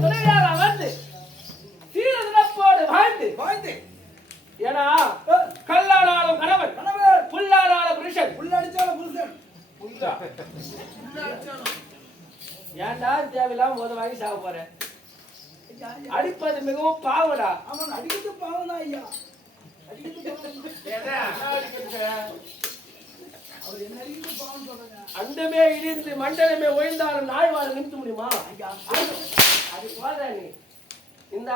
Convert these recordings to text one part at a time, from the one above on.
Bye.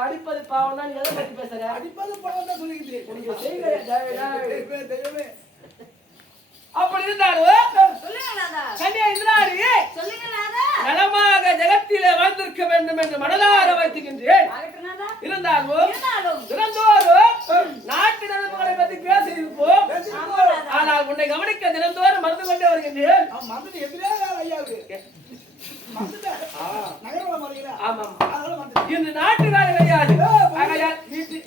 அடிப்பது பாவம்னா நீ எதை பத்தி பேசுற? அடிப்பது பாவம் தான் சொல்லிக்கிட்டு அப்படி இருந்தாலும் நலமாக ஜெகத்திலே வாழ்ந்திருக்க வேண்டும் என்று மனதார வைத்துகின்றேன் இருந்தாலும் தினந்தோறும் நாட்டு நடப்புகளை பற்றி பேசியிருப்போம். ஆனால் உன்னை கவனிக்க தினந்தோறும் மறந்து கொண்டே வருகின்றேன். இந்த நாட்டு வேலை கிடையாது. வீட்டு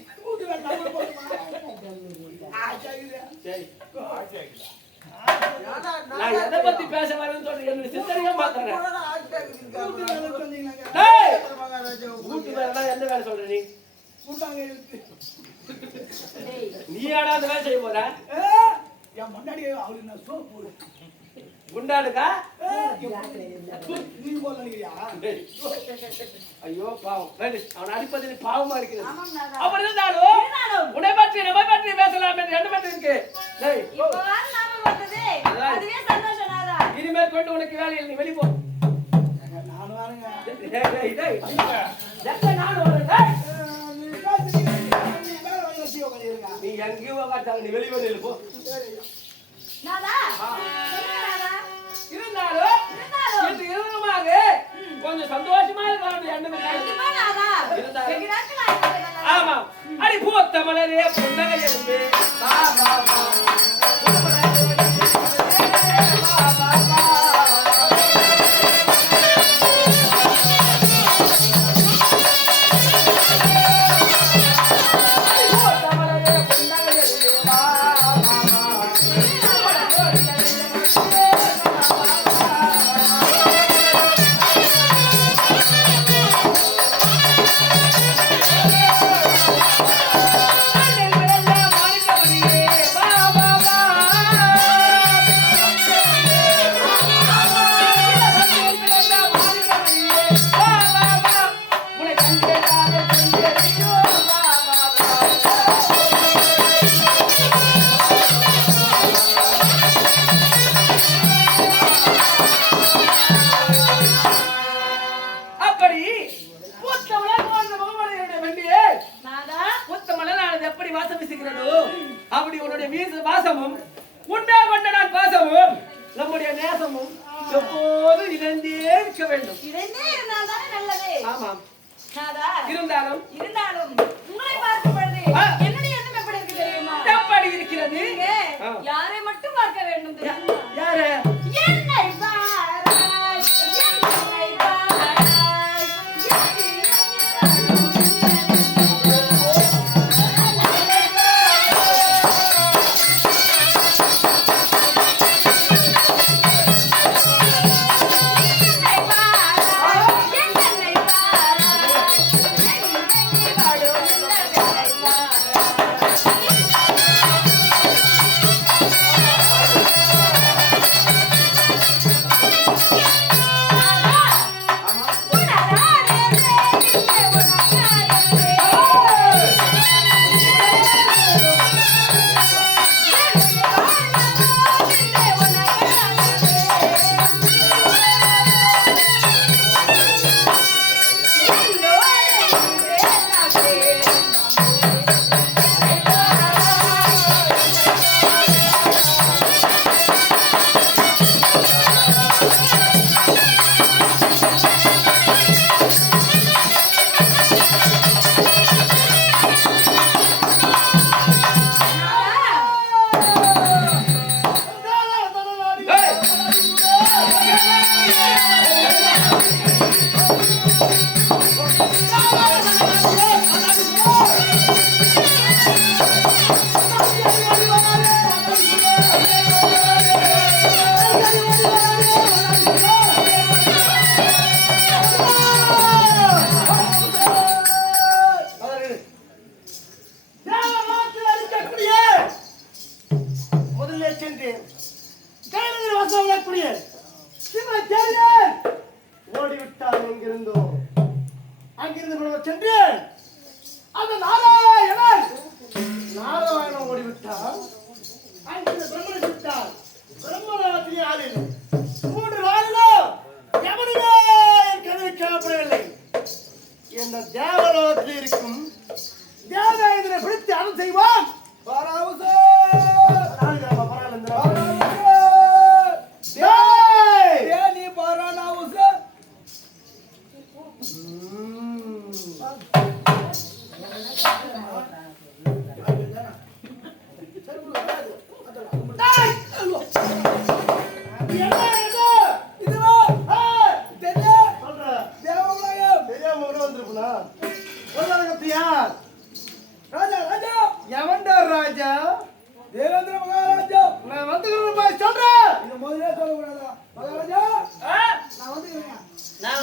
எந்த வேலை சொல்ற நீ? நீ யாராவது வேலை செய்ய போற? முன்னாடி அவளுக்கு நான் சோப்பு குண்டாடுக்கா ஐயோ பாவம். அவன் அடிப்பது பாவமா இருக்குது அப்படி இருந்தாலும் உன்னை பற்றி நம்ம பற்றி பேசலாம் என்று ரெண்டு மட்டும் இருக்கு. இனிமேல் கொண்டு உனக்கு வேலை இல்லை வெளி போ. நானும் நீ எங்கேயும் வெளியே வெளியில் போ. கொஞ்சம் சந்தோஷமா இருக்கலாம் ஆமா. அடி போத்த மலரே புன்னகையே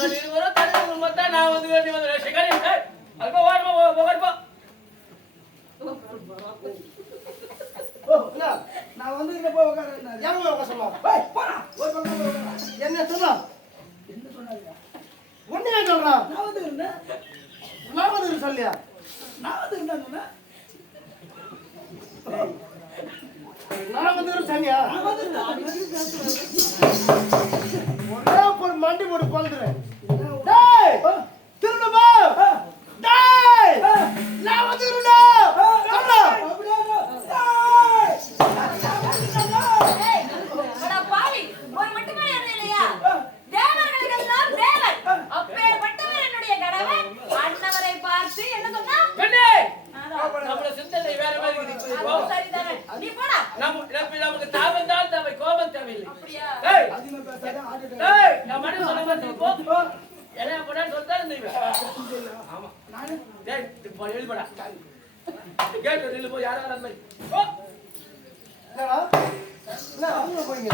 நாங்க இருவரும் கடுகு மொத்தம் நான் வந்து வேண்டி வந்து சிகாரி அல்ப வாரமா போகப்போ ஓ, இல்ல, நான் போய் உட்கார யாரும் போய் உட்கார. என்ன சொல்றா என்ன சொன்னாங்க ஒண்ணுமே சொல்றான் நான் நான் வந்து சொல்லியா நான் வந்துக்கிறேன் சொன்னேன் நான் வந்து சொன்னியா ஒரே மண்டி போட்டு பழுதுறேன் திருடுமா? டேய்! நான். நம்ம நம்ம- நமக்கு தாபம் தான் தேவை கோபம் தேவையில்லை. அப்படியா? ஏய் ஏய் நான் மணி சொல்ல மாட்டேன் போ என்ன பண்ணா சொல்லிட்டா இருந்தீங்க ஆமா. டேய் இப்போ எழுதிப்படா. கேட்டு நில்லு போய் யாரும் வராத மாதிரி போ. என்னடா? என்ன அவங்க போறீங்க?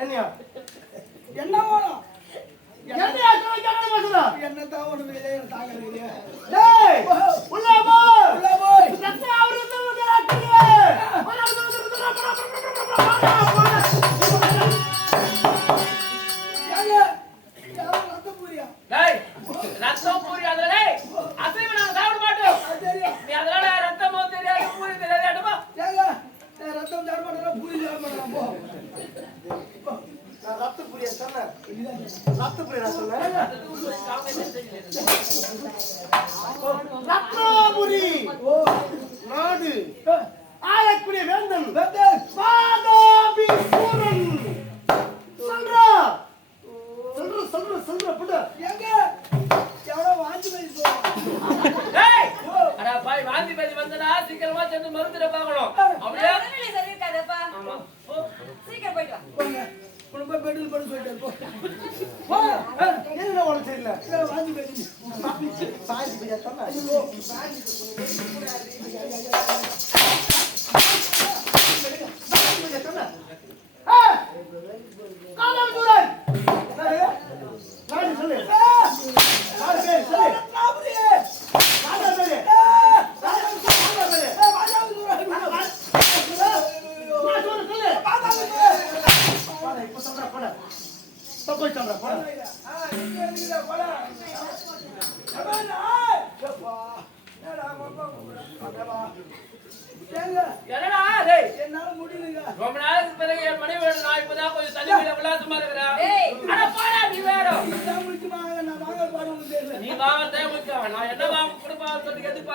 என்னையா? என்ன வேணும்? என்னையா கேட்க மாட்டேடா என்ன தான் ஒண்ணு தாங்க டேய் உள்ள போ. உள்ள போய் ரத்த அவரு வந்து வந்து ராக்குங்க ஏங்க ரத்னாபுரி. நாடு. ஆயக்குடி வேந்தன். வேந்தன். வாதாபி சூரன். சொல்றா. சொல்ற சொல்ற சொல்ற புட ஏங்க எவ்வளோ டேய் அட பாய் வாந்தி பேதி வந்தனா சீக்கிரமா சென்று மருந்துல பார்க்கணும். அப்படியே. சரியிருக்காதேப்பா. சீக்கிரம் போயிட்டு வா. போய் பெட்ரோல் பண்ண சொல்லிட்டு போ. என்ன உனக்கு தெரியல? வாந்தி பண்ணி சாய்ச்சி போய் சொன்னா ஐயோ.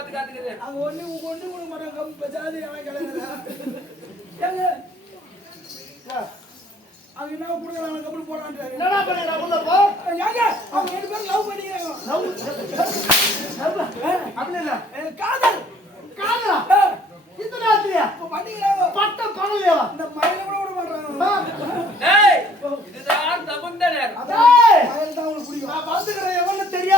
எதிர்பார்த்து காத்துக்கிறேன் அங்க ஒண்ணு ஒண்ணு கொடுக்க மாட்டாங்க. கம்மி பச்சாது அவன் கிளம்புறான் ஏங்க அவங்க என்ன கொடுக்குறாங்க? கம்மி போடான்றாரு என்னடா பண்ணி? உள்ள போ. ஏங்க அவங்க ரெண்டு பேரும் லவ் பண்ணிக்கிறாங்க. லவ் அப்படி இல்ல. ஏ, காதல். காதலா? ராத்திரியா இப்ப பண்ணிக்கிறாங்க. பட்டம் பகலையா இந்த மயில கூட விட மாட்டாங்க. டேய் இதுதான் தகுந்த நேரம் மயில் தான் அவங்களுக்கு பிடிக்கும். நான் வந்துக்கிறேன். எவன்னு தெரியாம?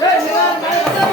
Hey!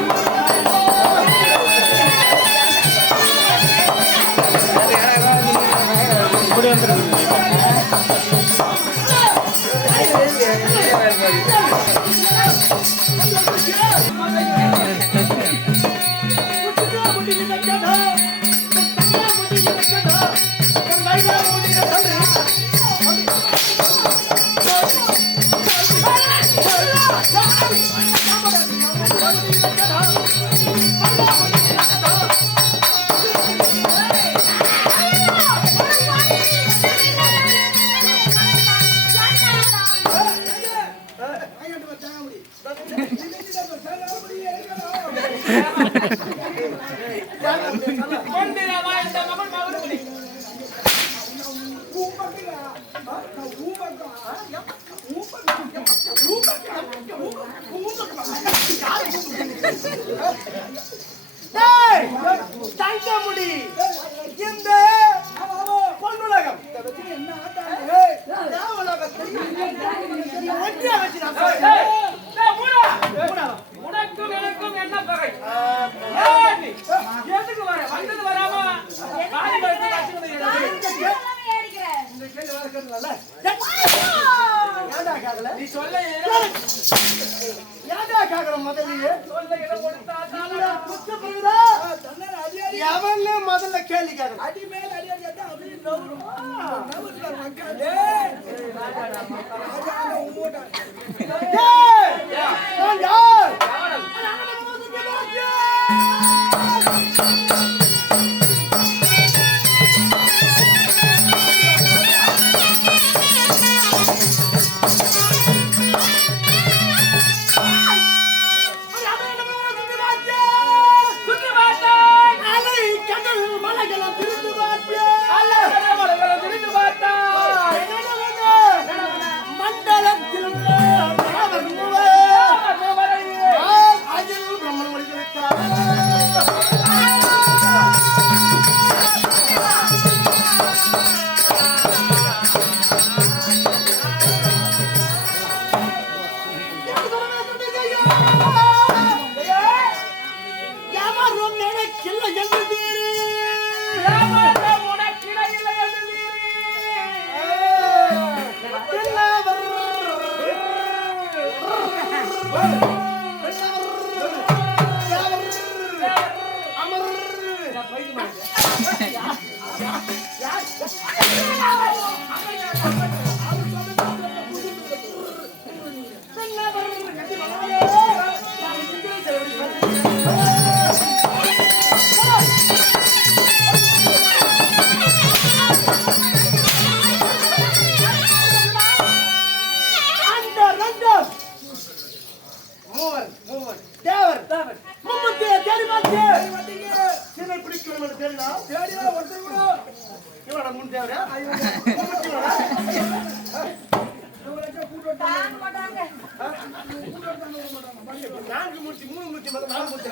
மூணு மூர்த்தி மூணு மூர்த்தி மேல நாலு மூர்த்தி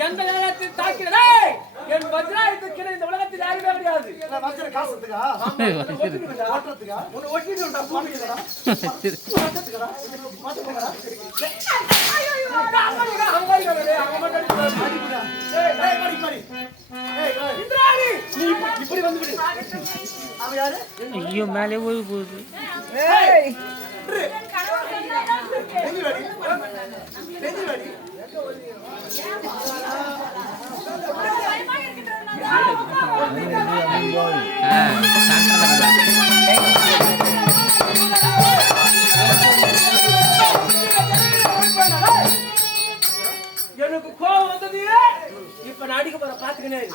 எந்த நேரத்தில் தாக்கிறதே என் வஜ்ராயுதத்திற்கு இந்த உலகத்தில் யாருமே கிடையாது. ஐயோ மேலே போய் போகுது. நெஞ்சிலடி நெஞ்சிலடி எனக்கு கோபம் வந்தது. இப்ப நான் அடிக்க போற பாத்துக்கினேன்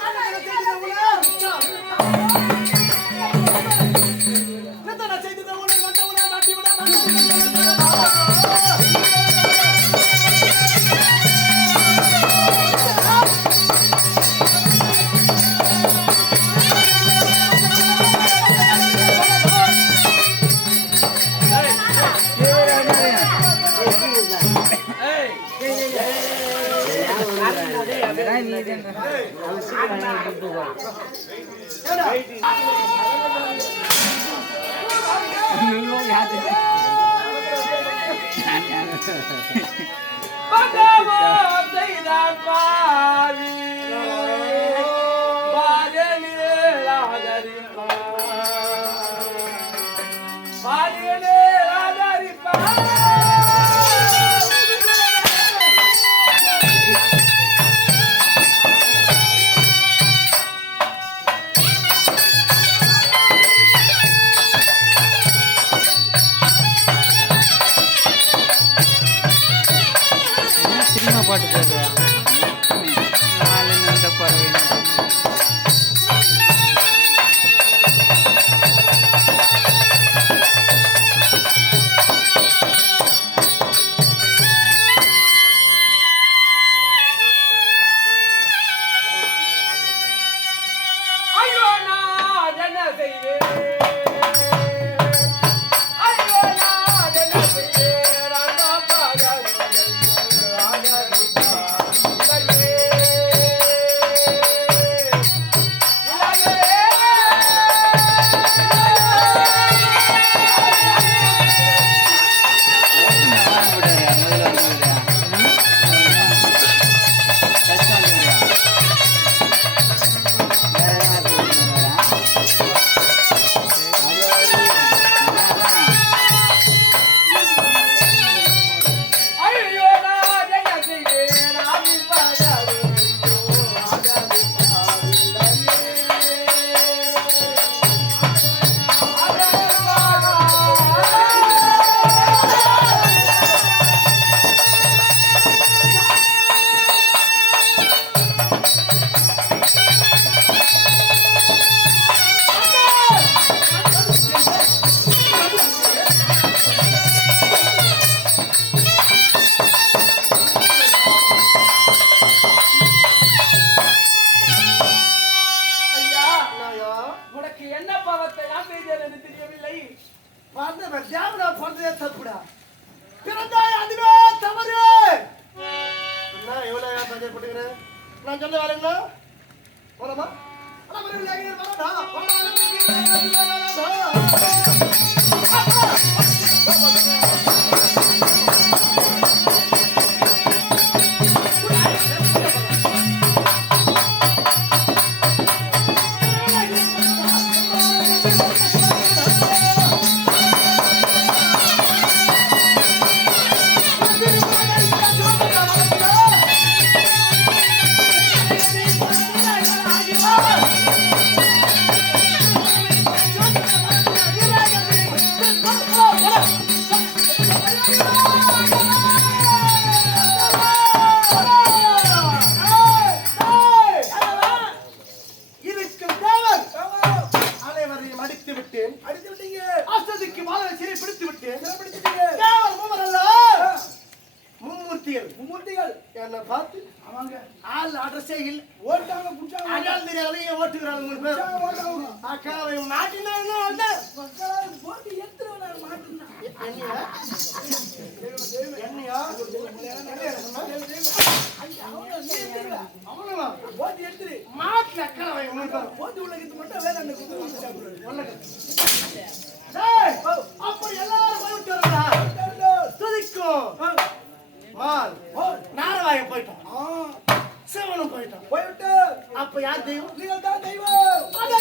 அப்ப யார் தெய்வம்? நீங்கள் தான் தெய்வம். அதை